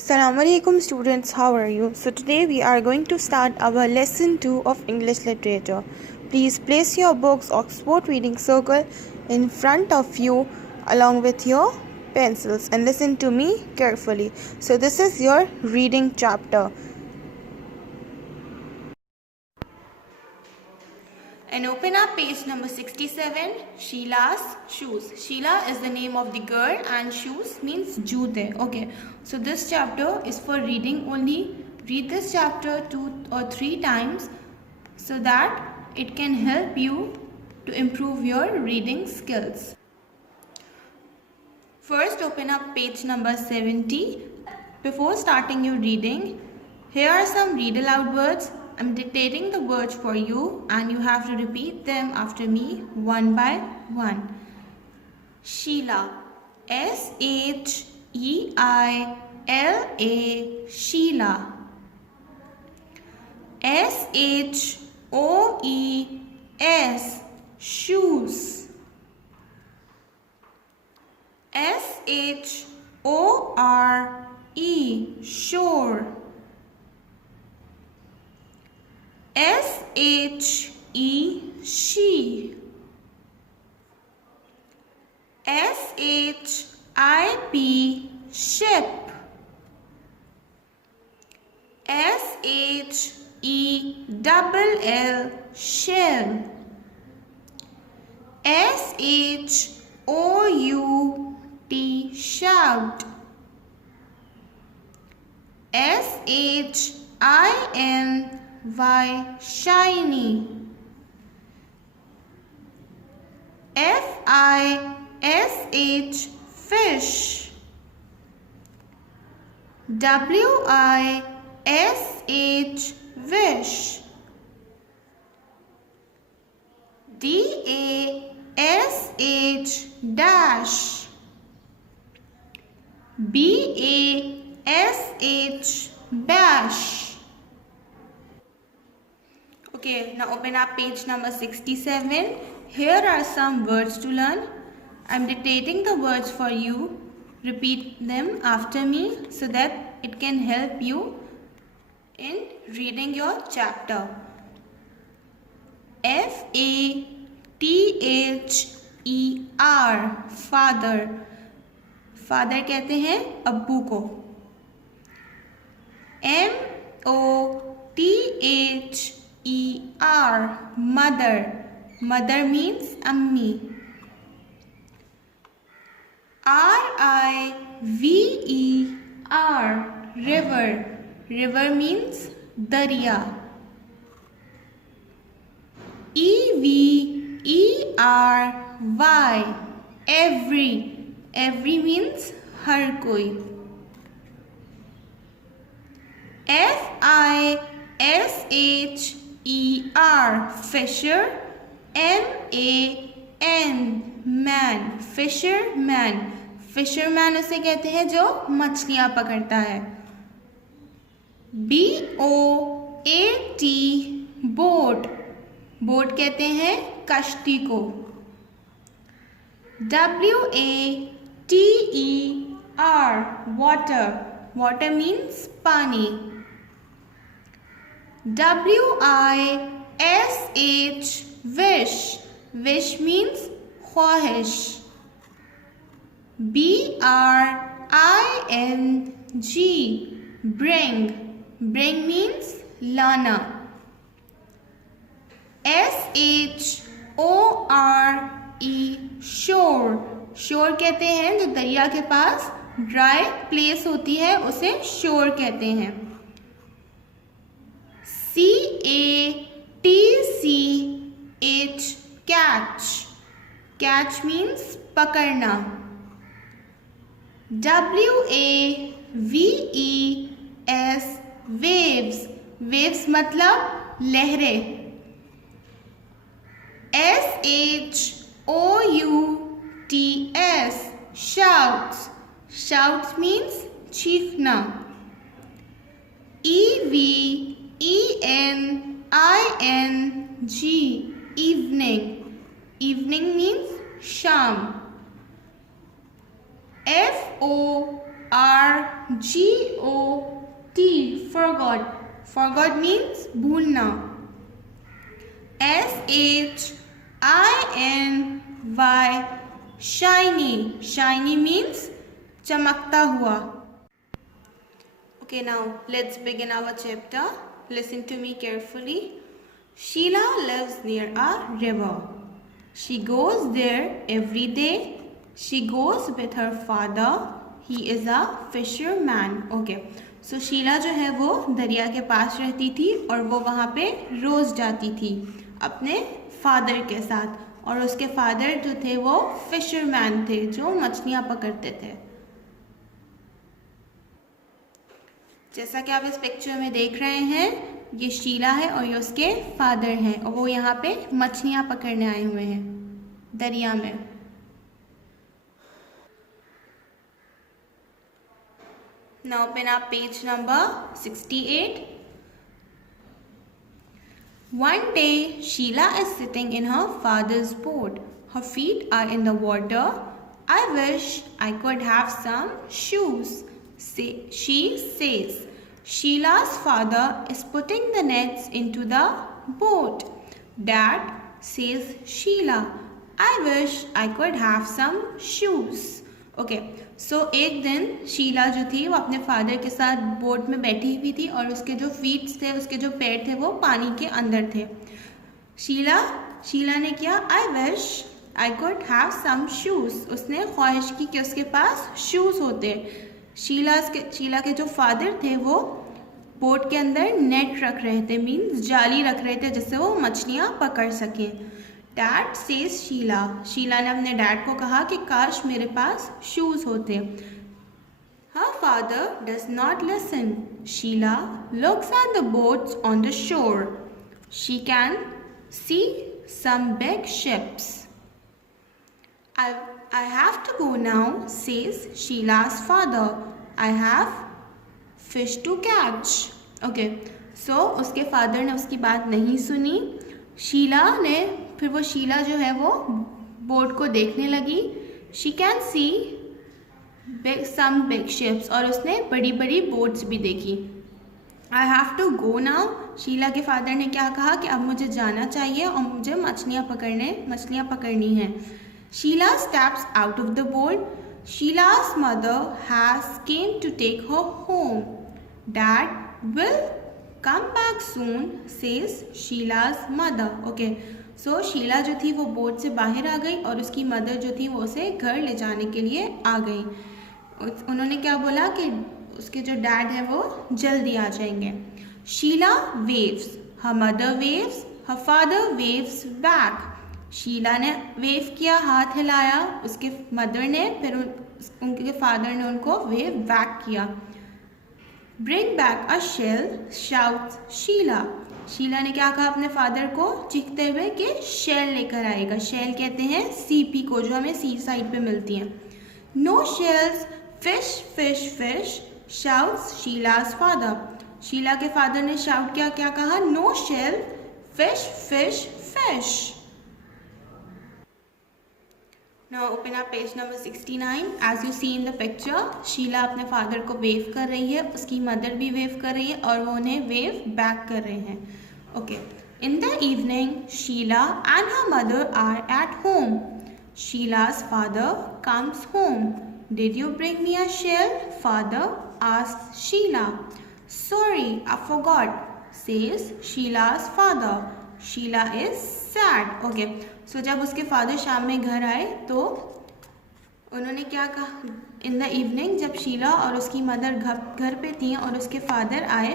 Assalamu alaikum students, how are you? So today we are going to start our lesson 2 of English literature. Please place your books Oxford Reading Circle in front of you along with your pencils and listen to me carefully. So this is your reading chapter. And open up page number 67, Sheila's shoes. Sheila is the name of the girl and shoes means jute. Okay, so this chapter is for reading only. Read this chapter 2 or 3 times so that it can help you to improve your reading skills. First, open up page number 70. Before starting your reading, here are some read aloud words. I'm dictating the words for you and you have to repeat them after me one by one. Sheila. S-H-E-I-L-A. Sheila. S-H-O-E-S. Shoes. S-H-O-R-E. Shore. S-H-E. She. S-H-I-P. Ship. S-H-E-L-L. Shell. S-H-O-U-T. Shout. S-H-I-N-Y. Shiny. F-I-S-H. Fish. W-I-S-H. Wish. D-A-S-H. Dash. B-A-S-H. Bash. Okay, now open up page number 67. Here are some words to learn. I'm dictating the words for you. Repeat them after me so that it can help you in reading your chapter. F-A-T-H-E-R. Father. Father कहते हैं अब्बू को. M-O-T-H-E-R. Mother. Mother means ammi. R-I-V-E-R. River. River means darya. E-V-E-R-Y. Every. Every means हर कोई. F-I-S-H-E-R. Fisher. M-A-N. Man. Fisherman. Fisherman उसे कहते हैं जो मछलियाँ पकड़ता है. B-O-A-T. Boat. बोट कहते हैं कश्ती को. W-A-T-E-R. Water. Water means पानी. W-I-S-H. Wish. Wish means ख्वाहिश. B-R-I-N-G. Bring. Bring means लाना. S-H-O-R-E. Shore. Shore कहते हैं जो दरिया के पास ड्राई प्लेस होती है उसे शोर कहते हैं. C-A-T-C-H. Catch. Catch means पकड़ना. W-A-V-E-S. Waves. Waves मतलब लहरें. S-H-O-U-T-S. Shouts. Shouts means चीखना. E-V-E-N-I-N-G. Evening. Evening means शाम. F-O forgot. Forgot means भूलना. shiny. Shiny means चमकता हुआ. Okay, now let's begin our chapter. Listen to me carefully. Sheila lives near a river. She goes there every day. She goes with her father. He is a fisherman. Okay, so Sheila जो है वो दरिया के पास रहती थी और वो वहाँ पे रोज़ जाती थी अपने फादर के साथ, और उसके फादर जो थे वो फिशरमैन थे, जो मछलियाँ पकड़ते थे. जैसा कि आप इस पिक्चर में देख रहे हैं, ये शीला है और ये उसके फादर हैं, और वो यहाँ पे मछलियाँ पकड़ने आए हुए हैं दरिया में. Now open up page number 68. One day, Sheila is sitting in her father's boat. Her feet are in the water. I wish I could have some shoes, she says. Sheila's father is putting the nets into the boat. Dad, says Sheila, I wish I could have some shoes. Okay, so एक दिन शीला जो थी वो अपने father के साथ boat में बैठी हुई थी और उसके जो फीट्स थे, उसके जो पैर थे वो पानी के अंदर थे. शीला ने किया, I wish I could have some shoes. उसने ख्वाहिश की कि उसके पास शूज़ होते. शीला के जो फादर थे वो बोट के अंदर नेट रख रहे थे, मीन्स जाली रख रहे थे जिससे वो मछलियाँ पकड़ सकें. डैड सेज शीला ने अपने डैड को कहा कि काश मेरे पास शूज़ होते. Her father does not listen. Sheila looks at the boats on the shore. She can see some big ships. I have to go now, says Sheila's father. I have fish to catch. Okay, so उसके father ने उसकी बात नहीं सुनी. फिर वो शीला जो है वो बोट को देखने लगी. She can see some big ships, और उसने बड़ी बड़ी बोट्स भी देखी. I have to go now. Sheila के फादर ने क्या कहा कि अब मुझे जाना चाहिए और मुझे मछलियाँ पकड़नी हैं. Sheela steps out of the boat. Sheela's mother has came to take her home. Dad will come back soon, says Sheila's mother. Okay, सो शीला जो थी वो बोट से बाहर आ गई और उसकी मदर जो थी वो उसे घर ले जाने के लिए आ गई. उन्होंने क्या बोला कि उसके जो डैड है वो जल्दी आ जाएंगे. Sheila waves. Her mother waves. Her father waves back. Sheila ने वेव किया, हाथ हिलाया, उसके मदर ने, फिर उनके फादर ने उनको वेव बैक किया. Bring back a shell, shouts Sheila. Sheila ने क्या कहा अपने फादर को चीखते हुए कि शेल लेकर आएगा. शेल कहते हैं सीपी को, जो हमें सी साइड पे मिलती हैं. No shells, fish fish fish, shouts Sheela's father. Sheela के फादर ने शाउट किया, क्या कहा? No shell, fish fish fish. Now open up page number 69. As you see in the picture, Sheila अपने फादर को वेव कर रही है, उसकी मदर भी वेव कर रही है और वो उन्हें वेव बैक कर रहे हैं. Okay. In the evening, Sheila and her mother are at home. Sheila's father comes home. Did you bring me a shell? Father asks Sheila. Sorry, I forgot, says Sheila's father. Sheila is sad. Okay. So जब उसके father शाम में घर आए तो उन्होंने क्या कहा? इन द इवनिंग, जब शीला और उसकी मदर घर पे थी और उसके फादर आए,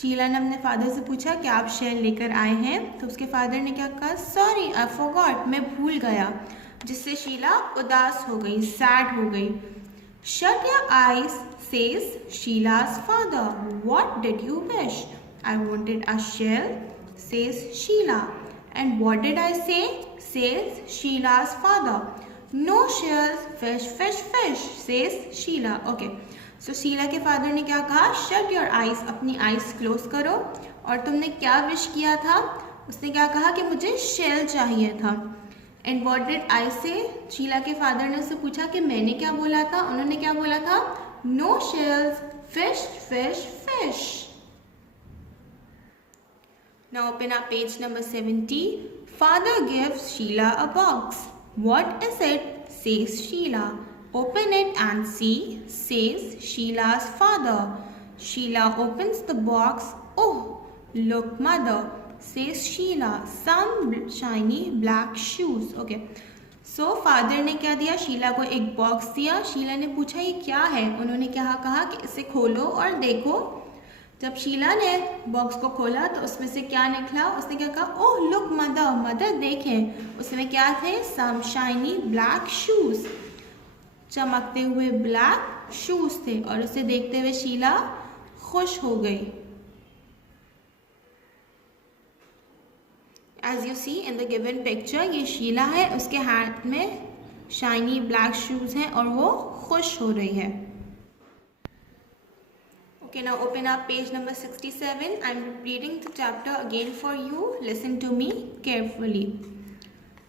शीला ने अपने फादर से पूछा कि आप शेल लेकर आए हैं. तो उसके फादर ने क्या कहा? सॉरी, आई फॉरगॉट, मैं भूल गया. जिससे शीला उदास हो गई, सैड हो गई. Shut your eyes, says Sheela's father. What did you wish? I wanted a shell, says Sheela. And what did I say? Says Sheila's father. No shells, fish, fish, fish, says Sheila. Okay. So Sheila के father ने क्या कहा? Shut your eyes. अपनी eyes close करो. और तुमने क्या wish किया था? उसने क्या कहा कि मुझे शेल चाहिए था. And what did I say? Sheila के फादर ने उससे पूछा कि मैंने क्या बोला था. उन्होंने क्या बोला था? No shells. Fish, fish, fish. Now open up page number 70. Father gives Sheila a box. What is it? Says Sheila. Open it and see, says Sheila's father. Sheila opens the box. Oh, look, mother, says Sheila. Some shiny black shoes. Okay. So father ने क्या दिया, शीला को एक box दिया. शीला ने पूछा ये क्या है. उन्होंने क्या कहा कि इसे खोलो और देखो. जब शीला ने बॉक्स को खोला तो उसमें से क्या निकला. उसने क्या कहा, ओह लुक मदर, मदर देखें. उसमें क्या थे, सम शाइनी ब्लैक शूज, चमकते हुए ब्लैक शूज थे. और उसे देखते हुए शीला खुश हो गई. As you see in the given picture, ये शीला है, उसके हाथ में शाइनी ब्लैक शूज हैं और वो खुश हो रही है. Okay, now open up page number 67. I'm reading the chapter again for you. Listen to me carefully.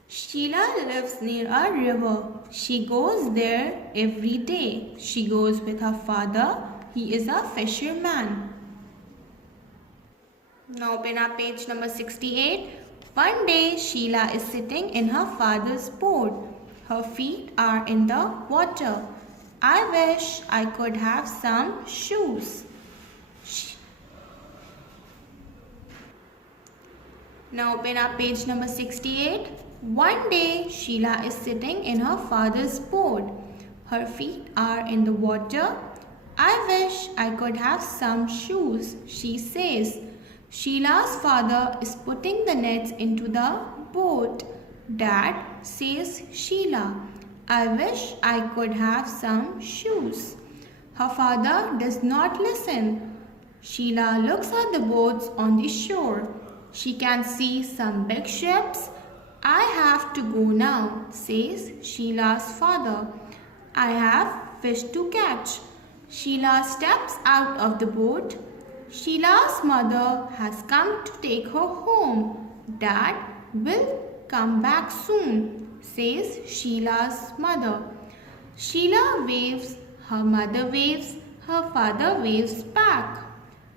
Sheila lives near a river. She goes there every day. She goes with her father. He is a fisherman. Now open up page number 68. One day, Sheila is sitting in her father's boat. Her feet are in the water. I wish I could have some shoes. Now open up page number 68. One day, Sheila is sitting in her father's boat. Her feet are in the water. I wish I could have some shoes, she says. Sheila's father is putting the nets into the boat. Dad, says Sheila, I wish I could have some shoes. Her father does not listen. Sheila looks at the boats on the shore. She can see some big ships. I have to go now, says Sheila's father. I have fish to catch. Sheila steps out of the boat. Sheila's mother has come to take her home. Dad will come back soon, says Sheila's mother. Sheila waves, her mother waves, her father waves back.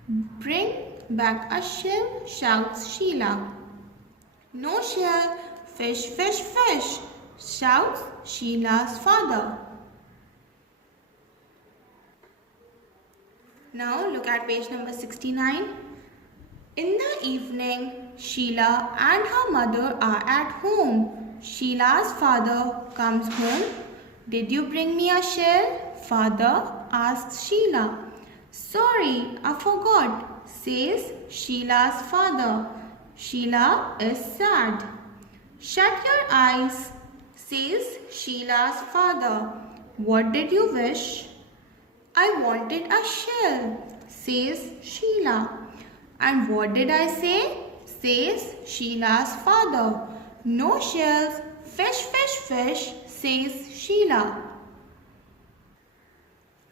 Bring back a shell, shouts Sheila. No shell, fish, fish, fish, shouts Sheila's father. Now look at page number 69. In the evening, Sheila and her mother are at home. Sheila's father comes home. Did you bring me a shell? Father asks Sheila. Sorry, I forgot, says Sheila's father. Sheila is sad. Shut your eyes, says Sheila's father. What did you wish? I wanted a shell, says Sheila. And what did I say? Says Sheila's father. No shells, fish, fish, fish, says Sheila.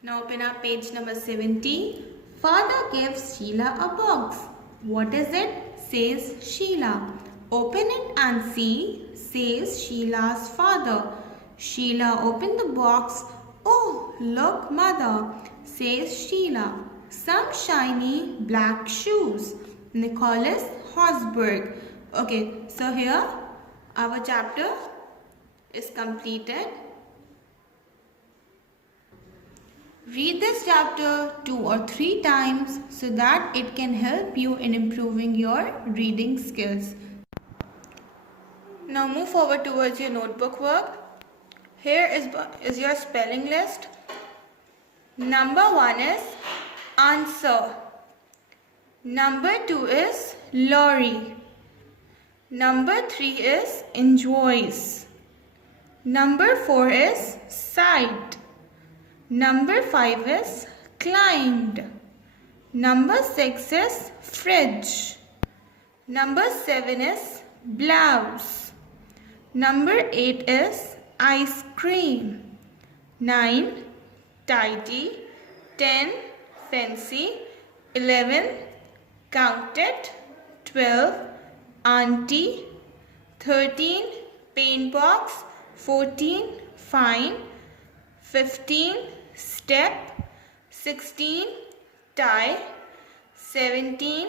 Now open up page number 70. Father gives Sheila a box. What is it? Says Sheila. Open it and see, says Sheila's father. Sheila opened the box. Oh, look, mother, says Sheila. Some shiny black shoes. Nicholas Hosberg. Okay, so here our chapter is completed. Read this chapter 2 or 3 times so that it can help you in improving your reading skills. Now move forward towards your notebook work. Here is your spelling list. Number 1 is answer. Number 2 is lorry. Number 3 is enjoys. Number 4 is sight. Number 5 is climbed. Number 6 is fridge. Number 7 is blouse. Number 8 is ice cream. 9 tidy. 10 fancy. 11 counted. 12 auntie. 13 paint box. 14 fine. 15 step. 16 tie, 17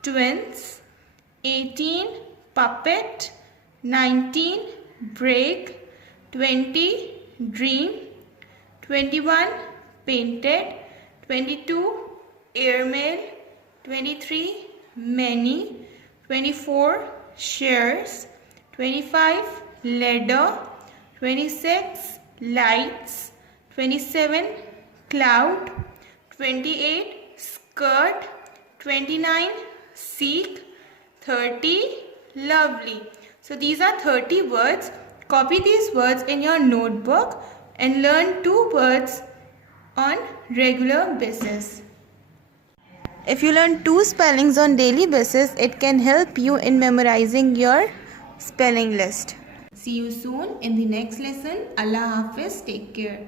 twins, 18 puppet, 19 break, 20 dream, 21 painted, 22 airmail, 23 many, 24 shares, 25 ladder, 26 lights, 27 cloud, 28 skirt, 29 seek, 30 lovely. So these are 30 words. Copy these words in your notebook and learn 2 words on regular basis. If you learn 2 spellings on daily basis, it can help you in memorizing your spelling list. See you soon in the next lesson. Allah Hafiz. Take care.